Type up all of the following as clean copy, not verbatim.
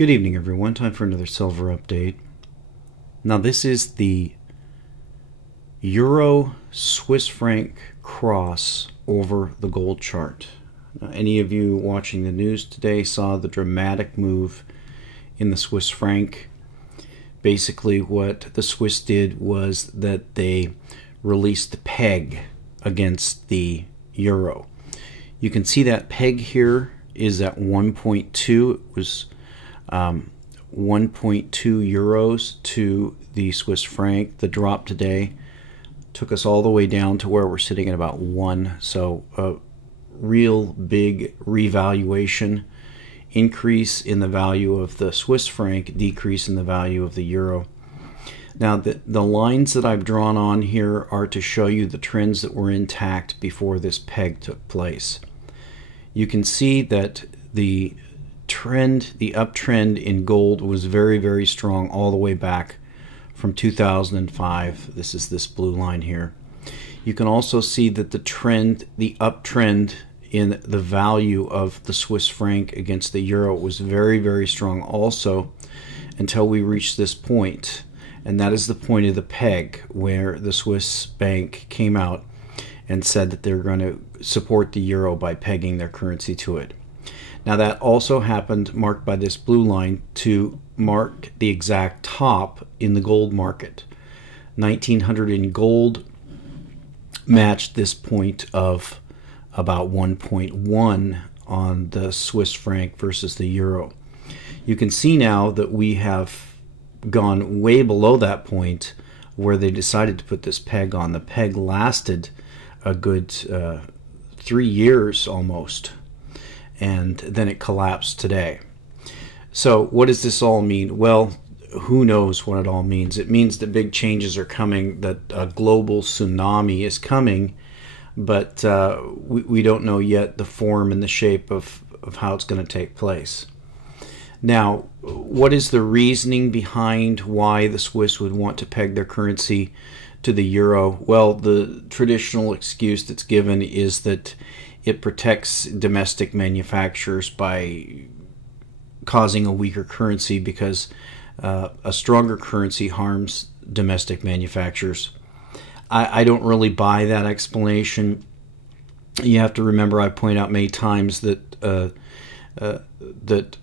Good evening, everyone. Time for another silver update. Now, this is the Euro Swiss franc cross over the gold chart. Now, any of you watching the news today saw the dramatic move in the Swiss franc. Basically, what the Swiss did was that they released the peg against the euro. You can see that peg here is at 1.2. It was 1.2 euros to the Swiss franc. The drop today took us all the way down to where we're sitting at about 1. So a real big revaluation, increase in the value of the Swiss franc, decrease in the value of the euro. Now the lines that I've drawn on here are to show you the trends that were intact before this peg took place. You can see that the uptrend in gold was very, very strong all the way back from 2005. This is this blue line here. You can also see that the uptrend in the value of the Swiss franc against the euro was very, very strong also until we reached this point. And that is the point of the peg, where the Swiss bank came out and said that they're going to support the euro by pegging their currency to it. Now that also happened, marked by this blue line, to mark the exact top in the gold market. 1900 in gold matched this point of about 1.1 on the Swiss franc versus the euro. You can see now that we have gone way below that point where they decided to put this peg on. The peg lasted a good 3 years almost, and then it collapsed today. So what does this all mean? Well, who knows what it all means. It means that big changes are coming, that a global tsunami is coming, but we don't know yet the form and the shape of how it's going to take place. Now, what is the reasoning behind why the Swiss would want to peg their currency to the euro? Well, the traditional excuse that's given is that it protects domestic manufacturers by causing a weaker currency, because a stronger currency harms domestic manufacturers. I don't really buy that explanation. You have to remember, I point out many times that that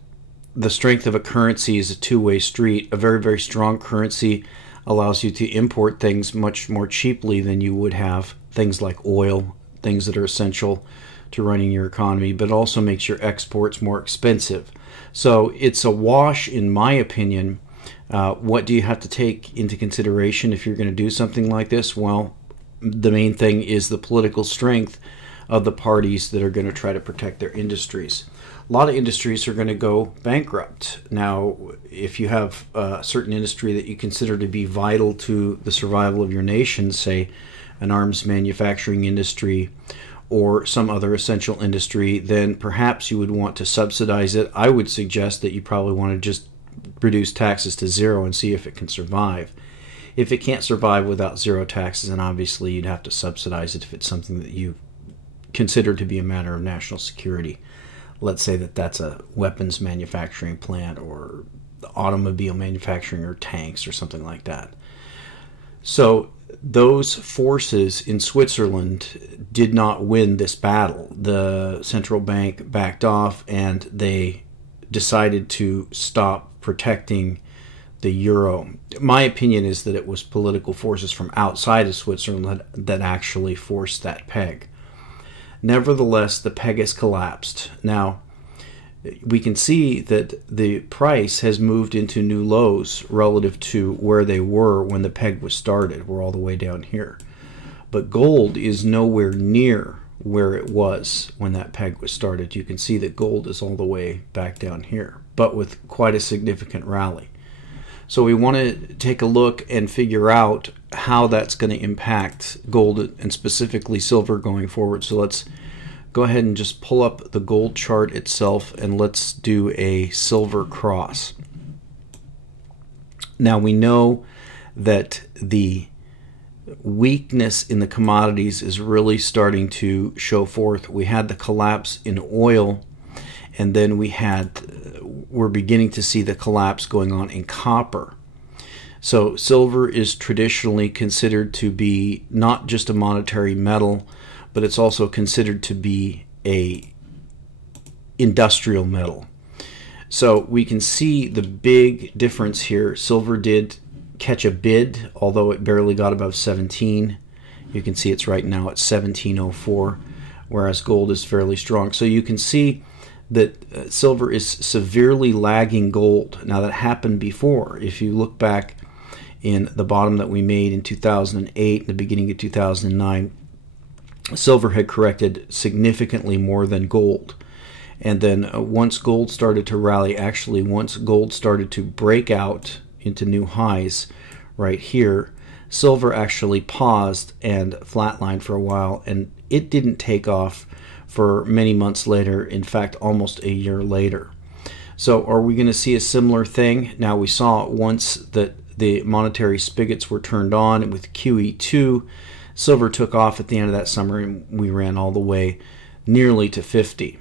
the strength of a currency is a two-way street. A very, very strong currency allows you to import things much more cheaply than you would have things like oil, things that are essential to running your economy, but also makes your exports more expensive. So it's a wash, in my opinion. What do you have to take into consideration if you're going to do something like this? Well, the main thing is the political strength of the parties that are going to try to protect their industries. A lot of industries are going to go bankrupt. Now, if you have a certain industry that you consider to be vital to the survival of your nation, say an arms manufacturing industry or some other essential industry, then perhaps you would want to subsidize it. I would suggest that you probably want to just reduce taxes to zero and see if it can survive. If it can't survive without zero taxes, then obviously you'd have to subsidize it if it's something that you consider to be a matter of national security. Let's say that that's a weapons manufacturing plant or automobile manufacturing or tanks or something like that. So those forces in Switzerland did not win this battle. The central bank backed off and they decided to stop protecting the euro. My opinion is that it was political forces from outside of Switzerland that actually forced that peg. Nevertheless, the peg has collapsed. Now, we can see that the price has moved into new lows relative to where they were when the peg was started. We're all the way down here. But gold is nowhere near where it was when that peg was started. You can see that gold is all the way back down here, but with quite a significant rally. So we want to take a look and figure out how that's going to impact gold and specifically silver going forward. So let's go ahead and just pull up the gold chart itself and let's do a silver cross. Now we know that the weakness in the commodities is really starting to show forth. We had the collapse in oil, and then we're beginning to see the collapse going on in copper. So silver is traditionally considered to be not just a monetary metal, but it's also considered to be a industrial metal. So we can see the big difference here. Silver did catch a bid, although it barely got above 17. You can see it's right now at 1704, whereas gold is fairly strong. So you can see that silver is severely lagging gold. Now, that happened before. If you look back in the bottom that we made in 2008, the beginning of 2009, silver had corrected significantly more than gold. And then once gold started to rally, actually once gold started to break out into new highs right here, silver actually paused and flatlined for a while, and it didn't take off for many months later, in fact almost a year later. So are we going to see a similar thing? Now, we saw once that the monetary spigots were turned on with QE2, silver took off at the end of that summer, and we ran all the way nearly to 50.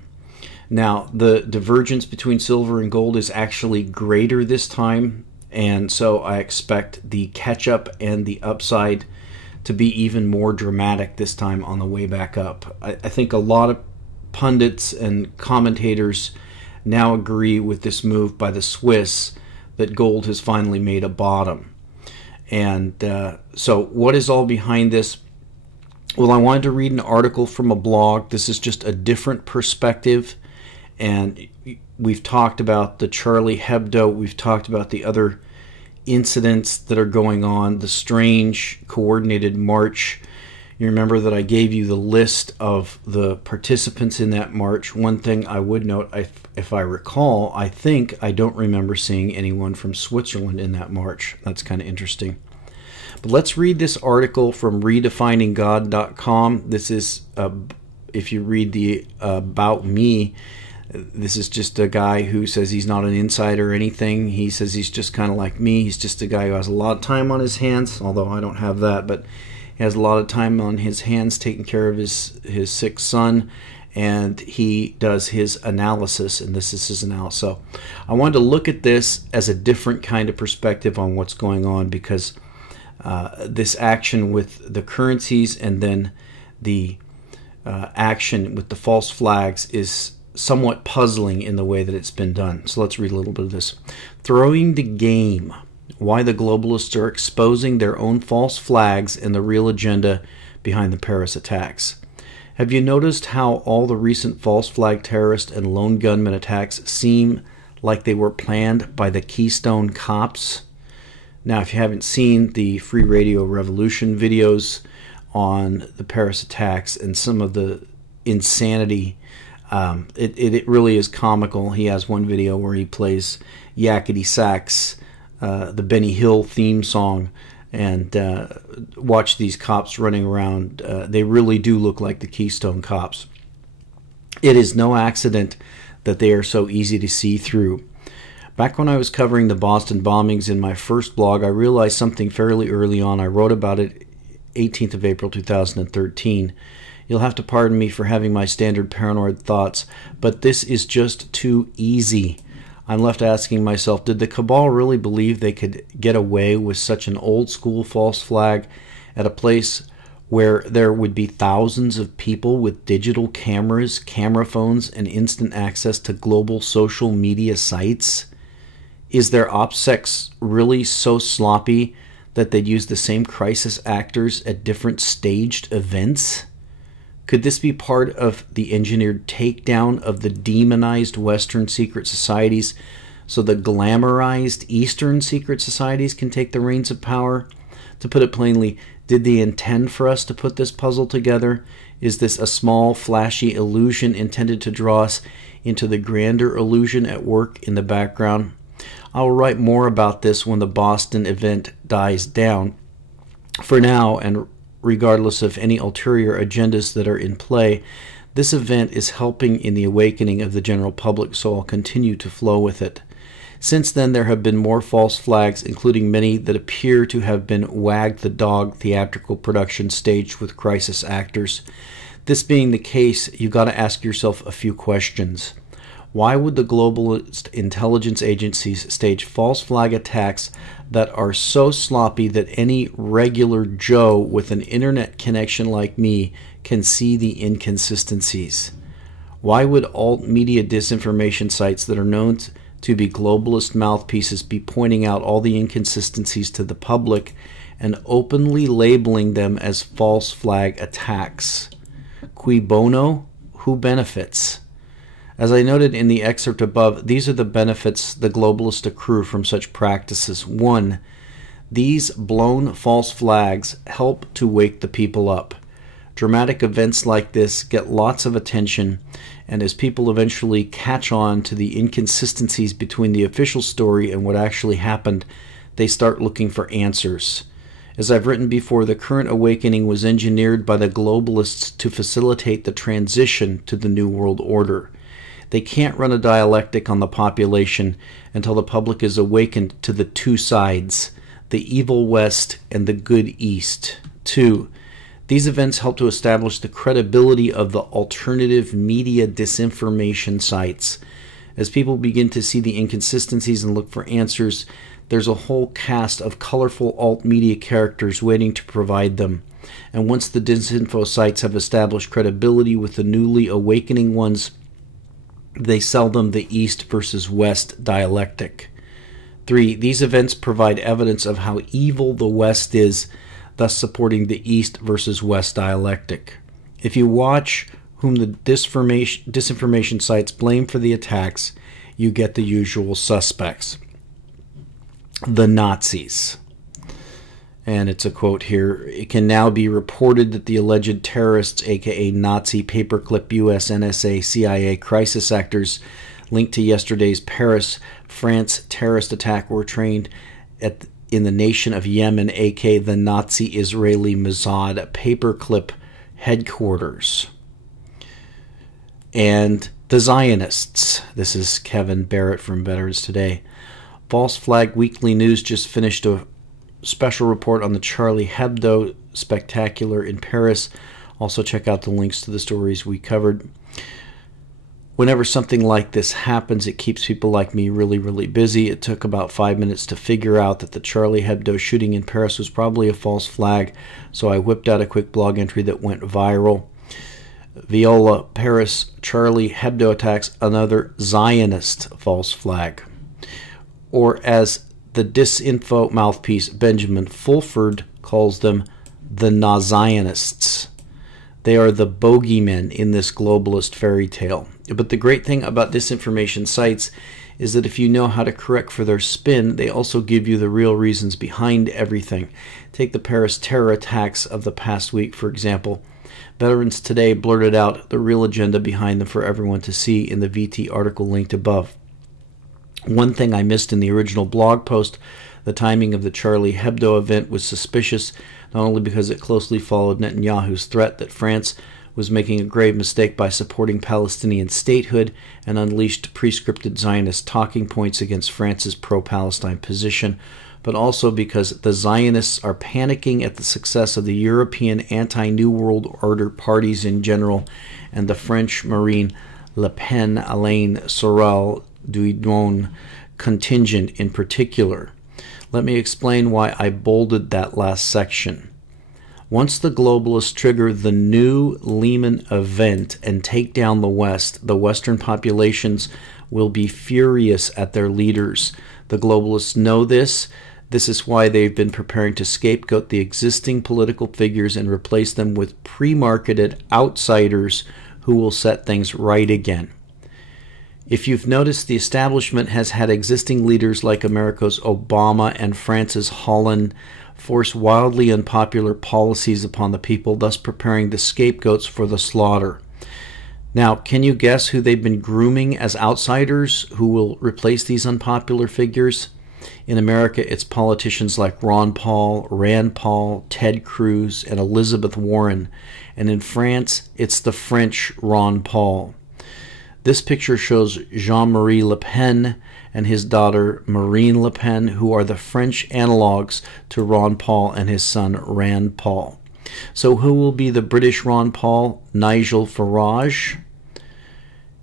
Now, the divergence between silver and gold is actually greater this time, and so I expect the catch-up and the upside to be even more dramatic this time on the way back up. I think a lot of pundits and commentators now agree with this move by the Swiss that gold has finally made a bottom. And so what is all behind this? Well, I wanted to read an article from a blog. This is just a different perspective. And we've talked about the Charlie Hebdo. We've talked about the other incidents that are going on, the strange coordinated march. You remember that I gave you the list of the participants in that march. One thing I would note, if I recall, I think I don't remember seeing anyone from Switzerland in that march. That's kind of interesting. But let's read this article from redefininggod.com. This is, if you read the About Me, this is just a guy who says he's not an insider or anything. He says he's just kind of like me. He's just a guy who has a lot of time on his hands, although I don't have that, but he has a lot of time on his hands taking care of his sick son, and he does his analysis, and this is his analysis. So I wanted to look at this as a different kind of perspective on what's going on, because this action with the currencies and then the action with the false flags is somewhat puzzling in the way that it's been done. So let's read a little bit of this. Throwing the game. Why the globalists are exposing their own false flags and the real agenda behind the Paris attacks. Have you noticed how all the recent false flag terrorist and lone gunman attacks seem like they were planned by the Keystone Cops? Now, if you haven't seen the Free Radio Revolution videos on the Paris attacks and some of the insanity, it really is comical. He has one video where he plays Yakety Sax, the Benny Hill theme song, and watch these cops running around. They really do look like the Keystone Cops. It is no accident that they are so easy to see through. Back when I was covering the Boston bombings in my first blog, I realized something fairly early on. I wrote about it 18th of April 2013. You'll have to pardon me for having my standard paranoid thoughts, but this is just too easy. I'm left asking myself, did the cabal really believe they could get away with such an old-school false flag at a place where there would be thousands of people with digital cameras, camera phones, and instant access to global social media sites? Is their OPSEC really so sloppy that they'd use the same crisis actors at different staged events? Could this be part of the engineered takedown of the demonized Western secret societies so the glamorized Eastern secret societies can take the reins of power? To put it plainly, did they intend for us to put this puzzle together? Is this a small, flashy illusion intended to draw us into the grander illusion at work in the background? I will write more about this when the Boston event dies down. For now, and regardless of any ulterior agendas that are in play, this event is helping in the awakening of the general public, so I'll continue to flow with it. Since then, there have been more false flags, including many that appear to have been wag the dog theatrical productions staged with crisis actors. This being the case, you got to ask yourself a few questions. Why would the globalist intelligence agencies stage false flag attacks that are so sloppy that any regular Joe with an internet connection like me can see the inconsistencies? Why would alt-media disinformation sites that are known to be globalist mouthpieces be pointing out all the inconsistencies to the public and openly labeling them as false flag attacks? Cui bono? Who benefits? As I noted in the excerpt above, these are the benefits the globalists accrue from such practices. 1. These blown false flags help to wake the people up. Dramatic events like this get lots of attention, and as people eventually catch on to the inconsistencies between the official story and what actually happened, they start looking for answers. As I've written before, the current awakening was engineered by the globalists to facilitate the transition to the New World Order. They can't run a dialectic on the population until the public is awakened to the two sides, the evil West and the good East. 2. These events help to establish the credibility of the alternative media disinformation sites. As people begin to see the inconsistencies and look for answers, there's a whole cast of colorful alt-media characters waiting to provide them. And once the disinfo sites have established credibility with the newly awakening ones, they sell them the East versus West dialectic. 3. These events provide evidence of how evil the West is, thus supporting the East versus West dialectic. If you watch whom the disinformation sites blame for the attacks, you get the usual suspects. The Nazis. And it's a quote here. It can now be reported that the alleged terrorists, aka Nazi paperclip US NSA CIA crisis actors linked to yesterday's Paris, France terrorist attack were trained in the nation of Yemen, aka the Nazi Israeli Mossad paperclip headquarters. And the Zionists. This is Kevin Barrett from Veterans Today. False Flag Weekly News just finished a special report on the Charlie Hebdo spectacular in Paris. Also check out the links to the stories we covered. Whenever something like this happens, it keeps people like me really, really busy. It took about 5 minutes to figure out that the Charlie Hebdo shooting in Paris was probably a false flag, so I whipped out a quick blog entry that went viral. Viola, Paris, Charlie Hebdo attacks, another Zionist false flag. Or as the disinfo mouthpiece Benjamin Fulford calls them, the Nazionists. They are the bogeymen in this globalist fairy tale. But the great thing about disinformation sites is that if you know how to correct for their spin, they also give you the real reasons behind everything. Take the Paris terror attacks of the past week, for example. Veterans Today blurted out the real agenda behind them for everyone to see in the VT article linked above. One thing I missed in the original blog post, the timing of the Charlie Hebdo event was suspicious, not only because it closely followed Netanyahu's threat that France was making a grave mistake by supporting Palestinian statehood and unleashed pre-scripted Zionist talking points against France's pro-Palestine position, but also because the Zionists are panicking at the success of the European anti-New World Order parties in general and the French Marine Le Pen, Alain Soral, Duidon contingent in particular. Let me explain why I bolded that last section. Once the globalists trigger the new Lehman event and take down the West, the Western populations will be furious at their leaders. The globalists know this. This is why they've been preparing to scapegoat the existing political figures and replace them with pre-marketed outsiders who will set things right again. If you've noticed, the establishment has had existing leaders like America's Obama and France's Hollande force wildly unpopular policies upon the people, thus preparing the scapegoats for the slaughter. Now, can you guess who they've been grooming as outsiders who will replace these unpopular figures? In America, it's politicians like Ron Paul, Rand Paul, Ted Cruz, and Elizabeth Warren. And in France, it's the French Ron Paul. This picture shows Jean-Marie Le Pen and his daughter Marine Le Pen, who are the French analogs to Ron Paul and his son Rand Paul. So who will be the British Ron Paul? Nigel Farage?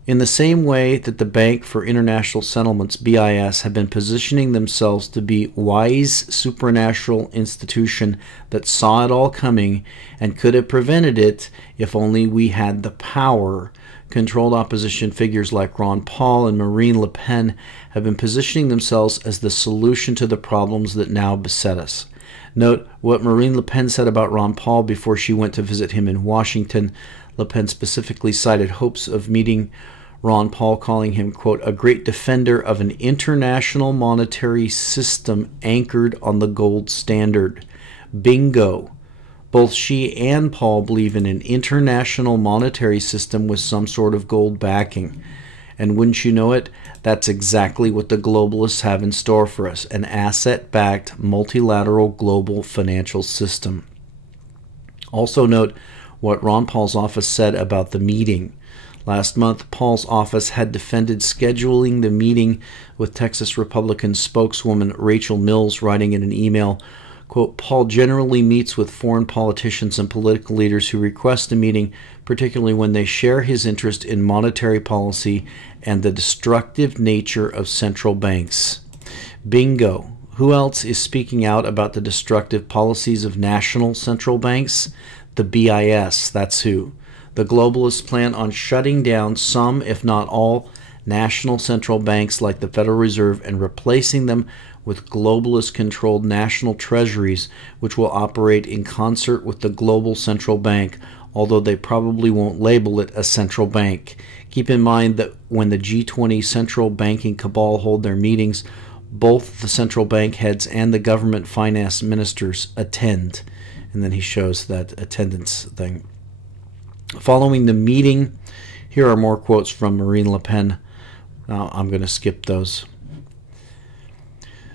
In the same way that the Bank for International Settlements, BIS, have been positioning themselves to be wise supernatural institution that saw it all coming and could have prevented it if only we had the power, controlled opposition figures like Ron Paul and Marine Le Pen have been positioning themselves as the solution to the problems that now beset us. Note what Marine Le Pen said about Ron Paul before she went to visit him in Washington. Le Pen specifically cited hopes of meeting Ron Paul, calling him, quote, a great defender of an international monetary system anchored on the gold standard. Bingo. Both she and Paul believe in an international monetary system with some sort of gold backing. And wouldn't you know it, that's exactly what the globalists have in store for us, an asset-backed, multilateral global financial system. Also note what Ron Paul's office said about the meeting. Last month, Paul's office had defended scheduling the meeting with Texas Republican spokeswoman Rachel Mills, writing in an email, quote, Paul generally meets with foreign politicians and political leaders who request a meeting, particularly when they share his interest in monetary policy and the destructive nature of central banks. Bingo. Who else is speaking out about the destructive policies of national central banks? The BIS, that's who. The globalists plan on shutting down some, if not all, national central banks like the Federal Reserve and replacing them with globalist-controlled national treasuries, which will operate in concert with the global central bank, although they probably won't label it a central bank. Keep in mind that when the G20 central banking cabal hold their meetings, both the central bank heads and the government finance ministers attend. And then he shows that attendance thing. Following the meeting, here are more quotes from Marine Le Pen. Now, I'm going to skip those.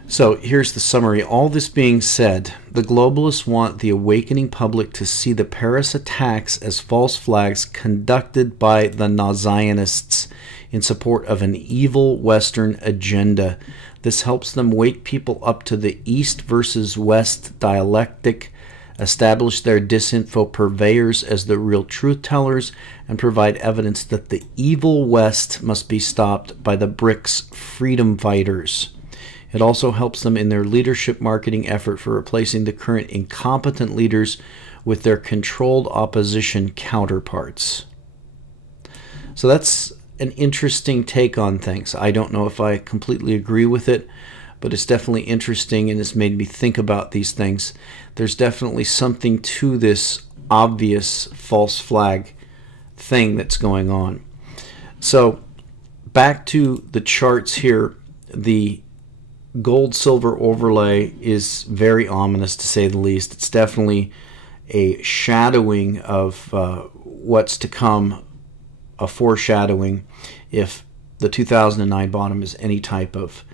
So here's the summary. All this being said, the globalists want the awakening public to see the Paris attacks as false flags conducted by the Nazionists in support of an evil Western agenda. This helps them wake people up to the East versus West dialectic, establish their disinfo purveyors as the real truth tellers, and provide evidence that the evil West must be stopped by the BRICS freedom fighters. It also helps them in their leadership marketing effort for replacing the current incompetent leaders with their controlled opposition counterparts. So that's an interesting take on things. I don't know if I completely agree with it, but it's definitely interesting and it's made me think about these things. There's definitely something to this obvious false flag thing that's going on. So back to the charts here, the gold-silver overlay is very ominous to say the least. It's definitely a shadowing of what's to come, a foreshadowing, if the 2009 bottom is any type of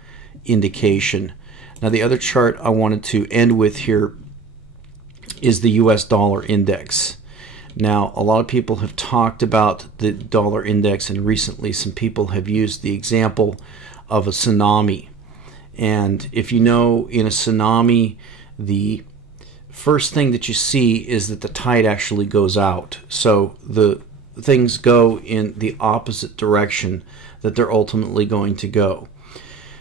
indication. Now the other chart I wanted to end with here is the US dollar index. Now a lot of people have talked about the dollar index, and recently some people have used the example of a tsunami. And if you know, in a tsunami, the first thing that you see is that the tide actually goes out. So the things go in the opposite direction that they're ultimately going to go.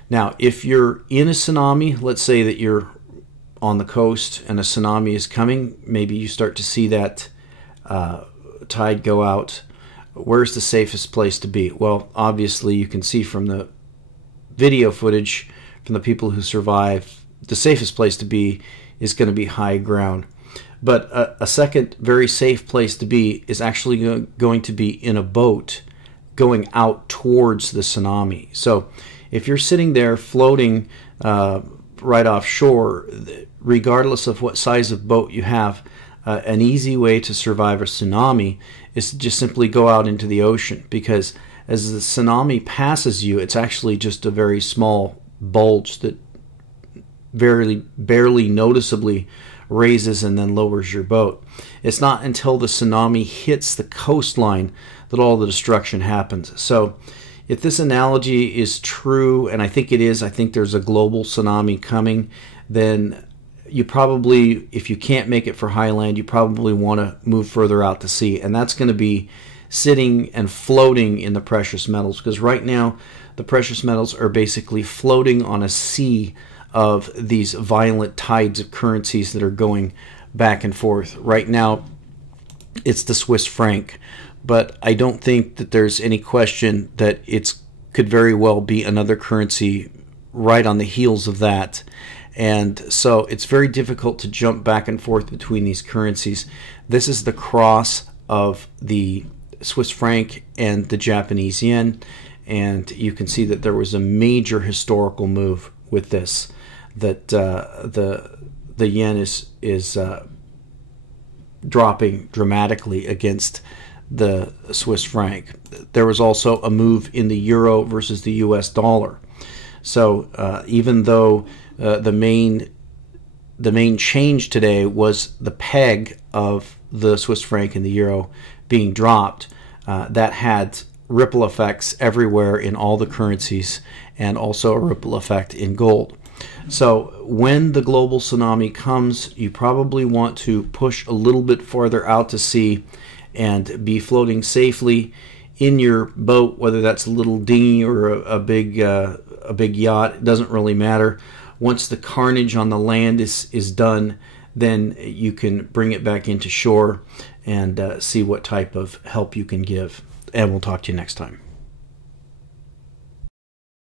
Now, if you're in a tsunami, let's say that you're on the coast and a tsunami is coming, maybe you start to see that tide go out. Where's the safest place to be? Well, obviously you can see from the video footage from the people who survive, the safest place to be is going to be high ground. But a second very safe place to be is actually going to be in a boat going out towards the tsunami. So if you're sitting there floating right offshore, regardless of what size of boat you have, an easy way to survive a tsunami is to just simply go out into the ocean, because as the tsunami passes you, it's actually just a very small bulge that barely noticeably raises and then lowers your boat. It's not until the tsunami hits the coastline that all the destruction happens. So if this analogy is true, and I think it is, I think there's a global tsunami coming, then you probably, if you can't make it for highland, you probably want to move further out to sea, and that's going to be sitting and floating in the precious metals, because right now the precious metals are basically floating on a sea of these violent tides of currencies that are going back and forth. Right now it's the Swiss franc, but I don't think that there's any question that it could very well be another currency right on the heels of that. And so it's very difficult to jump back and forth between these currencies. This is the cross of the Swiss franc and the Japanese yen, and you can see that there was a major historical move with this, that the yen is dropping dramatically against the Swiss franc. There was also a move in the euro versus the US dollar. So even though the main change today was the peg of the Swiss franc and the euro being dropped, that had ripple effects everywhere in all the currencies, and also a ripple effect in gold. So when the global tsunami comes, you probably want to push a little bit farther out to sea and be floating safely in your boat, whether that's a little dinghy or a big yacht. It doesn't really matter. Once the carnage on the land is done, then you can bring it back into shore and see what type of help you can give. And we'll talk to you next time.